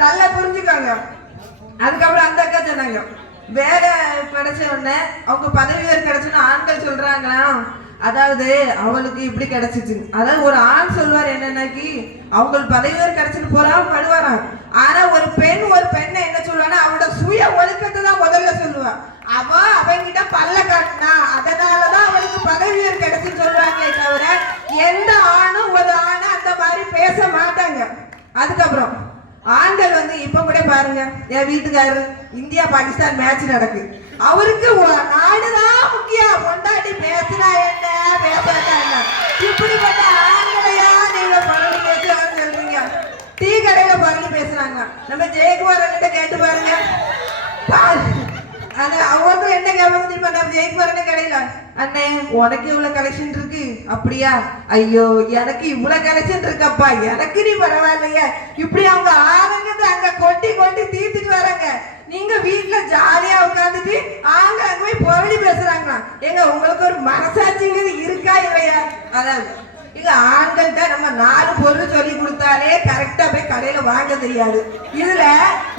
நல்லா புரிஞ்சுக்காங்க. அதுக்கப்புறம் அந்த அக்கா சொன்னாங்க, வேலை கிடைச்ச உடனே அவங்க பதவி உயர்வு கிடைச்சுன்னு ஆண்கள் சொல்றாங்களா, அதாவது அவளுக்கு இப்படி கிடைச்சிச்சு. அதாவது ஒரு ஆண் சொல்வார் என்னன்னாக்கி அவங்களுக்கு பதவி உயர்வு கிடைச்சுன்னு போறாம படுவாராம். ஆனா ஒரு பெண்ணை என்ன சொல்லுவானா, அவளோட சுய ஒழுக்கத்தை தான் முதல்ல சொல்லுவா. அவங்கிட்ட பல்ல காட்டினா அதனாலதான் அவளுக்கு பதவி உயர்வு கிடைச்சுன்னு சொல்றாங்களே தவிர எந்த ஆணும் ஒரு ஆணை அந்த மாதிரி பேச மாட்டாங்க. அதுக்கப்புறம் ஆண்கள் இப்ப கூட பாருங்க, என் வீட்டுக்காரரு இந்தியா பாகிஸ்தான் மேட்ச் நடக்கு, அவருக்கு நாடுதான் முக்கியம், கொண்டாடி பேசுனா என்ன பேசாட்டா என்ன. இப்படிப்பட்ட ஆண்களையா நீங்க பரவலி பேசுறாங்கன்னு சொல்றீங்க? டீ கடையில பரவலி பேசுறாங்க. நம்ம ஜெயக்குமார் கிட்ட கேட்டு பாருங்க, ஒருத்தர் என்ன கேட்பாங்க தெரியுமா, நம்ம ஜெயக்குமார் கடையில, அண்ணே உனக்கு இவ்வளவு கலெக்ஷன் இருக்கு அப்படியா, ஐயோ எனக்கு இவ்வளவு கலெக்ஷன் இருக்கப்பா, எனக்கு நீ பரவாயில்லையே. இப்படி அவங்க ஆரங்கத்தை அங்க கொட்டி கொட்டி தீர்த்துட்டு வராங்க. நீங்க வீட்டுல ஜாலியா உட்காந்துட்டு அங்க போய் பொருளி பேசுறாங்களா? எங்க உங்களுக்கு ஒரு மனசாட்சிங்கிறது இருக்கா இல்லையா? அதாவது இங்க ஆண்கள்கிட்ட நம்ம 4 பொருள் சொல்லி கொடுத்தாலே கரெக்டா போய் கடையில வாங்க தெரியாது. இதுல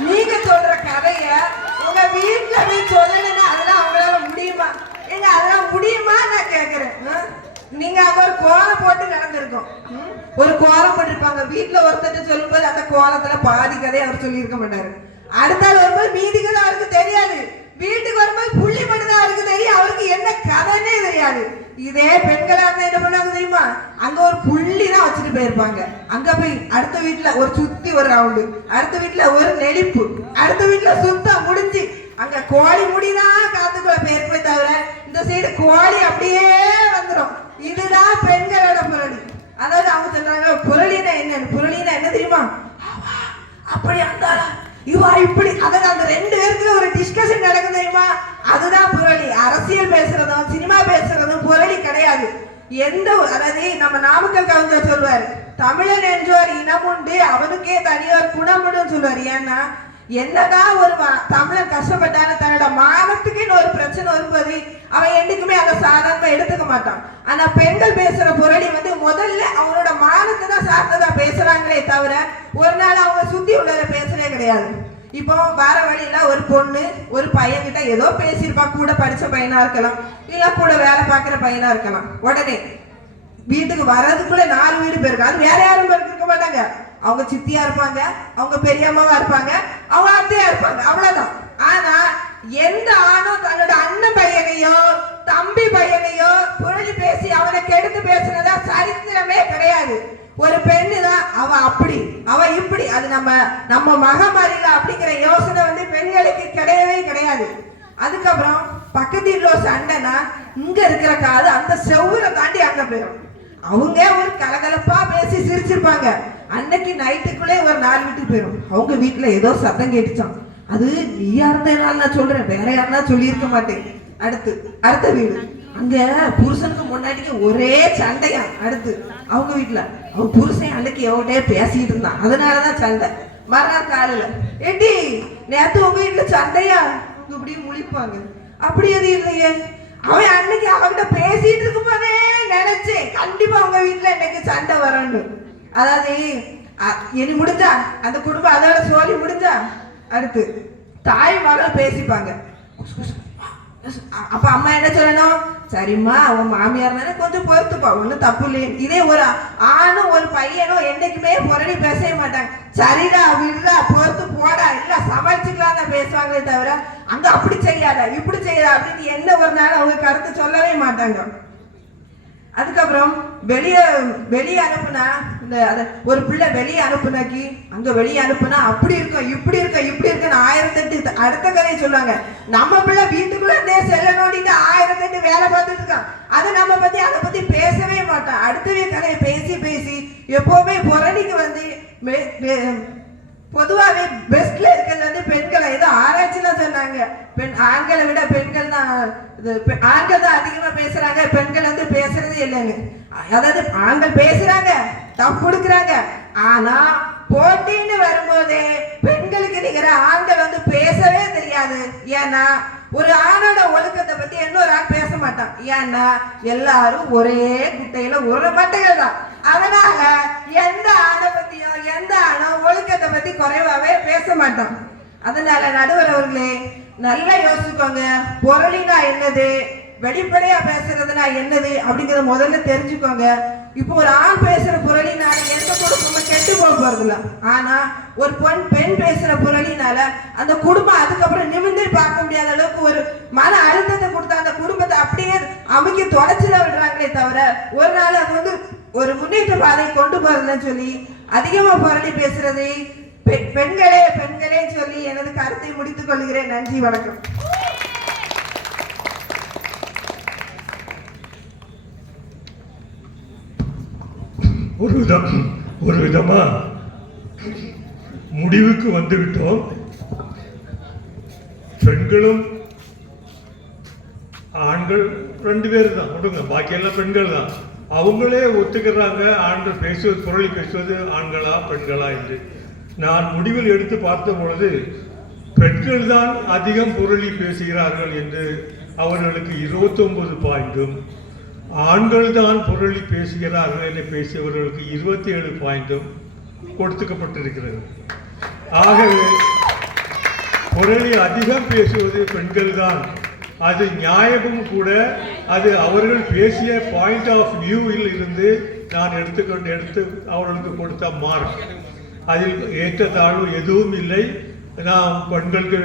நீங்க சொல்ற கதைய உங்க வீட்டுல போய் சொல்லணும்னா அதெல்லாம் அவங்களால முடியுமா? எங்க அதெல்லாம் முடியுமா நான் கேக்குறேன். நீங்க அங்க ஒரு கோலம் போட்டு நடந்திருக்கோம், ஒரு கோலம் போட்டிருப்பாங்க. வீட்டுல ஒருத்தர் சொல்லும் போது அந்த கோலத்துல பாதி கதையை அவர் சொல்லி இருக்க மாட்டாரு. அடுத்த நாள் வரும்போது மீதி கதை அவருக்கு தெரியாது. வீட்டுக்கு வரும்போது புள்ளி மட்டும் தான் அவருக்கு தெரியும், அவருக்கு என்ன கதைன்னே தெரியாது. இதே பெண்களா இருந்தா என்ன பண்ணாங்க தெரியுமா, அங்க ஒரு புள்ளி தான் வச்சுட்டு போயிருப்பாங்க. அங்க போய் அடுத்த வீட்டுல ஒரு சுத்தி ஒரு ரவுண்டு, அடுத்த வீட்டுல ஒரு நெளிப்பு, அடுத்த வீட்டுல சுத்தம் முடிஞ்சு அங்க கோழி முடிதான் காத்துக்குள்ள போயிருப்பே தவிர இந்த சைடு கோழி அப்படியே வந்துடும். இதுதான் பெண்களோட புரளி. அதாவது அவங்க சொல்றாங்க புரளினா என்னன்னு. புரளினா என்ன தெரியுமா, அப்படி இருந்தாலும் இவா இப்படி, அதாவது அந்த 2 பேருக்குள்ள ஒரு டிஸ்கஷன் நடக்கும் தெரியுமா, அதுதான் புரளி. அரசியல் பேசுறதும் சினிமா பேசுறதும் புரளி கிடையாது. எந்த அதாவது நம்ம நாமக்கல் கவிஞர் சொல்வாரு, தமிழன் என்றோர் இனம் உண்டு அவனுக்கே தனியார் குணமுன்னு சொல்வாரு. ஏன்னா என்னதான் ஒரு தமிழன் கஷ்டப்பட்டாலும் தன்னோட மானத்துக்கு ஒரு பிரச்சனை வரும்போது அவன் என்னைக்குமே அதை சாதாரணமா எடுத்துக்க மாட்டான். ஆனா பெண்கள் பேசுற புரளி முதல்ல அவனோட மானத்தை தான் சார்ந்ததா பேசுறாங்களே தவிர ஒரு நாள் அவங்க சுத்தி உள்ளத பேசுறே கிடையாது. இப்போ வர வழியில ஒரு பொண்ணு ஒரு பையன்கிட்ட ஏதோ பேசியிருப்பா, கூட படிச்ச பையனா இருக்கலாம், இல்ல கூட வேலை பார்க்கிற பையனா இருக்கலாம். உடனே வீட்டுக்கு வர்றதுக்குள்ள 4 வீடு போயிருக்கும். அது வேற யாரும் இருக்க மாட்டாங்க. அவங்க சித்தியா இருப்பாங்க, அவங்க பெரியம்மாவா இருப்பாங்க, அவங்க அத்தையா இருப்பாங்க, அவ்வளவுதான். ஆனா எந்த ஆணும் தன்னோட அண்ணன் பையனையோ தம்பி பையனையோ புரளி பேசி அவனை கெடுத்து பேசுனதா சரித்திரமே கிடையாது. ஒரு பெண்ணு தான் அவ அப்படி அவ இப்படி, அது நம்ம மகமாரில அப்படிங்கிற யோசனை பெண்களுக்கு கிடையவே கிடையாது. அதுக்கப்புறம் பக்கத்து வீட்டுல சண்டைனா இங்க இருக்கிற காது அந்த செவ்வரை தாண்டி அங்க போயிடும். அவங்க ஒரு கலகலப்பா பேசி சிரிச்சிருப்பாங்க, அன்னைக்கு நைட்டுக்குள்ளே ஒரு 4 வீட்டுக்கு போயிடும். அவங்க வீட்டுல ஏதோ சத்தம் கேட்டுச்சான், அது நீயா இருந்தனால நான் சொல்றேன், வேற யாருன்னா சொல்லி இருக்க மாட்டேன். அடுத்த வீடு, அங்க புருஷனுக்கு முன்னாடிக்கு ஒரே சண்டையா. அடுத்து அவங்க வீட்டுல அவங்க புருஷன் அன்னைக்கு எவ்வளோ பேசிட்டு இருந்தான், அதனாலதான் சண்டை. மறுநாள் காலையில ஏட்டி நேத்து உங்க வீட்டுல சண்டையா, அவங்க இப்படி முழிப்பாங்க. அப்படி எதுவும் இல்லையே, அவன் அன்னைக்கு அவகிட்ட பேசிட்டு இருக்கும் போதே நினைச்சேன் கண்டிப்பா அவங்க வீட்டுல இன்னைக்கு சண்டை வரணும். அதாவது இனி முடிஞ்சா அந்த குடும்பம் அதோட சோழி முடிஞ்சா அடுத்து தாய் மகள் பேசிப்பாங்க. அப்ப அம்மா என்ன சொல்லணும், சரிம்மா அவன் மாமியார் தானே கொஞ்சம் பொறுத்துப்பா, ஒன்னும் தப்பு இல்லையே. இதே ஒரு ஆணும் ஒரு பையனும் என்னைக்குமே புரளி பேசவே மாட்டாங்க. சரிடா விடுடா பொறுத்து போடா இல்ல சமைச்சுக்கலாம் தான் பேசுவாங்களே தவிர அங்க அப்படி செய்யாத இப்படி செய்யாத அப்படின்னு என்ன ஒரு நாள் அவங்க கருத்து சொல்லவே மாட்டாங்க. அதுக்கப்புறம் வெளியே அனுப்புனா ஒரு பிள்ளை வெளியே அனுப்புனாக்கி அங்க வெளியே அனுப்புனா அப்படி இருக்கும் இப்படி இருக்கும் இப்படி இருக்குன்னு 1008 அடுத்த கதையை சொல்லுவாங்க. நம்ம பிள்ளை வீட்டுக்குள்ள இருந்தே செல்ல நோண்டிட்டு 1008 வேலை பார்த்துட்டு இருக்கான். அதை பத்தி பேசவே மாட்டான். அடுத்தவே கதையை பேசி பேசி எப்பவுமே புரளிக்கு பொதுவாகவே பெஸ்ட்ல இருக்கிறது பெண்களை. ஏதோ ஆராய்ச்சிலாம் சொன்னாங்க, ஆண்களை விட பெண்கள் தான் அதிகமா பேசுறாங்க, பெண்கள் பேசுறதே இல்லைன்னு. அதாவது ஆண்கள் பேசுறாங்க, தப்பு கொடுக்குறாங்க, ஆனா போட்டின்னு வரும்போதே பெண்களுக்கு நிகர ஆண்கள் பேசவே தெரியாது. ஏன்னா ஒரு ஆணோட ஒழுக்கத்தை பத்தி இன்னொரு ஆண் பேச மாட்டான். ஏன்னா எல்லாரும் ஒரே குட்டையில ஒரு மட்டைகள் தான். அதனால எந்த ஆணை பத்தியும் எந்த ஆணும் ஒழுக்கத்தை பத்தி குறைவாவே மாட்டான். அதனால நடுவர் அவர்களே நல்லா யோசிச்சுக்கோங்க. புரளினா என்னது, வெளிப்படையா பேசுறதுனா என்னது அப்படிங்கறத முதல்ல தெரிஞ்சுக்கோங்க. இப்போ ஒரு ஆண் பேசுற புரளினால எந்த குடும்பமும் கெட்டு போறதில்ல. ஆனா ஒரு பெண் பேசுற புரளினால அந்த குடும்பம் அதுக்கப்புறம் நிமிர்ந்து பார்க்க முடியாத அளவுக்கு ஒரு மன அழுத்தத்தை கொடுத்தா அந்த குடும்பத்தை அப்படியே அமைக்க தொலைச்சில விடுறாங்களே தவிர ஒரு நாள் அது வந்து ஒரு முன்னேற்ற பாதை கொண்டு போறதுன்னு சொல்லி அதிகமா புரளி பேசுறது பெண்களே பெண்களே சொல்லி எனது கருத்தை முடித்துக் கொள்கிறேன். நன்றி, வணக்கம். ஒரு விதமா முடிவுக்கு வந்துவிட்டோம். பெண்களும் ஆண்கள் 2 பேர் தான் விடுங்க, பாக்கியெல்லாம் பெண்கள் தான். அவங்களே ஒத்துக்கிறாங்க ஆண்கள் பேசுவது, புரளி பேசுவது ஆண்களா பெண்களா என்று. நான் முடிவில் எடுத்து பார்த்த பொழுது பெண்கள் தான் அதிகம் புரளி பேசுகிறார்கள் என்று அவர்களுக்கு 29 பாயிண்டும், ஆண்கள் தான் புரளி பேசுகிறார்கள் என்று பேசியவர்களுக்கு 27 பாயிண்டும் கொடுத்துக்கப்பட்டிருக்கிறது. ஆகவே புரளி அதிகம் பேசுவது பெண்கள் தான். அது நியாயமும் கூட. அது அவர்கள் பேசிய பாயிண்ட் ஆஃப் வியூவில் இருந்து நான் எடுத்து அவர்களுக்கு கொடுத்த மார்க். அதில் ஏற்றத்தாழ்வு எதுவும் இல்லை. நான் பெண்களுக்கு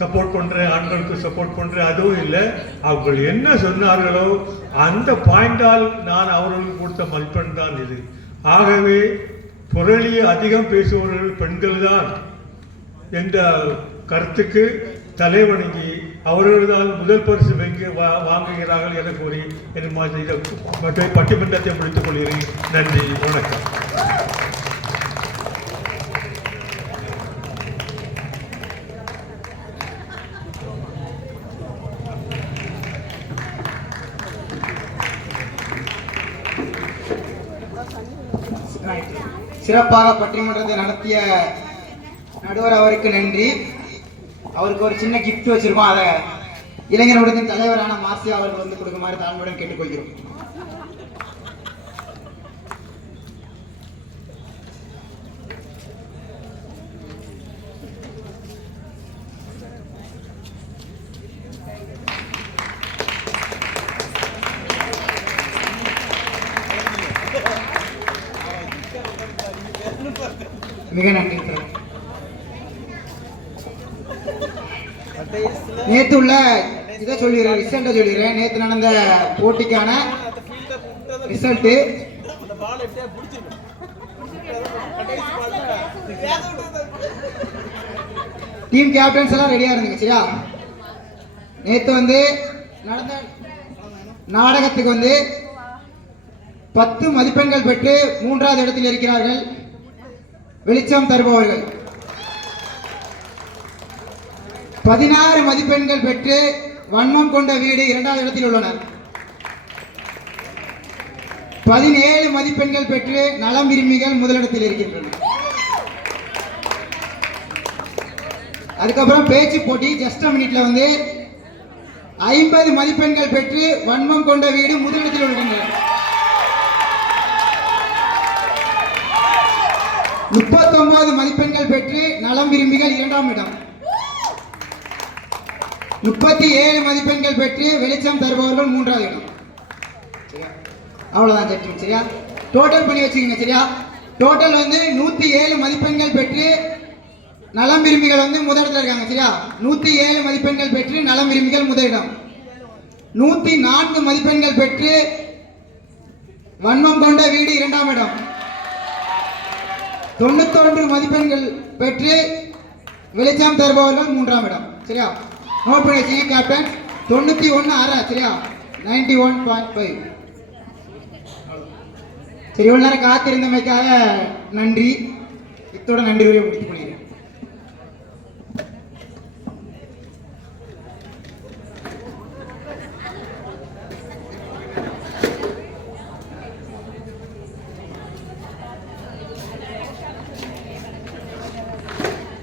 சப்போர்ட் பண்ணுறேன், ஆண்களுக்கு சப்போர்ட் பண்ணுறேன், அதுவும் இல்லை. அவர்கள் என்ன சொன்னார்களோ அந்த பாயிண்டால் நான் அவர்களுக்கு கொடுத்த மதிப்பெண் தான் இது. ஆகவே புரளியை அதிகம் பேசுபவர்கள் பெண்கள் தான் என்ற கருத்துக்கு தலைவணங்கி அவர்கள்தான் முதல் பரிசு வாங்குகிறார்கள் என கூறி என் பட்டிமன்றத்தை முடித்துக் கொள்கிறேன். நன்றி, வணக்கம். சிறப்பாக பட்டிமன்றத்தை நடத்திய நடுவர் அவருக்கு நன்றி. அவருக்கு ஒரு சின்ன கிஃப்ட் வச்சிருக்கோம், அதை இளைஞர் ஊடகத்தின் தலைவரான மார்சியா அவர்கள் வந்து கொடுக்குமாறு தாழ்மையுடன் கேட்டுக்கொள்கிறோம். மிக நன்றி. நேற்று உள்ள இதை சொல்லிடுறேன், ரிசல்ட்டை சொல்லிடுறேன். நேற்று நடந்த போட்டிக்கான ரிசல்ட்டு டீம் கேப்டன்ஸ் எல்லாம் ரெடியா இருந்தீங்க சரியா? நேற்று வந்து நடந்த நாடகத்துக்கு வந்து 10 மதிப்பெண்கள் பெற்று 3வது இடத்தில் இருக்கிறார்கள் வெளிச்சம் தருபவர்கள். 16 மதிப்பெண்கள் பெற்று வன்மம் கொண்ட வீடு 2வது இடத்தில் உள்ளனர். 17 மதிப்பெண்கள் பெற்று நலம் விரும்பிகள் முதலிடத்தில் இருக்கின்றனர். அதுக்கப்புறம் பேச்சு போட்டி ஜஸ்ட் மினிட்ல வந்து 50 மதிப்பெண்கள் பெற்று வன்மம் கொண்ட வீடு முதலிடத்தில் உள்ளனர். 39 மதிப்பெண்கள் பெற்று நலம் விரும்பிகள் 2ஆம் இடம். 37 மதிப்பெண்கள் பெற்று வெளிச்சம் தருபவர்கள் 3வது இடம். அவ்வளவுதான் ஜட்ஜ்மெண்ட் சரியா? டோட்டல் பண்ணி வச்சுக்கோங்க சரியா? டோட்டல் வந்து 107 மதிப்பெண்கள் பெற்று நலம் விரும்பிகள் வந்து முதலிடத்தில் இருக்காங்க சரியா? 107 மதிப்பெண்கள் பெற்று நலம் விரும்பிகள் முதலிடம். 104 மதிப்பெண்கள் பெற்று வன்மம் கொண்ட வீடு 2ஆம் இடம். 91 மதிப்பெண்கள் பெற்று வெளிச்சம் தருபவர்கள் 3ஆம் இடம் சரியா? நோட் பண்ணி வச்சுங்க கேப்டன். 91 6 சரியா? 91.5. சரி, இவ்வளவு நேரம் காத்திருந்தமைக்காக நன்றி. இத்தோட நன்றி உரையை முடித்துக் கொள்கிறேன்.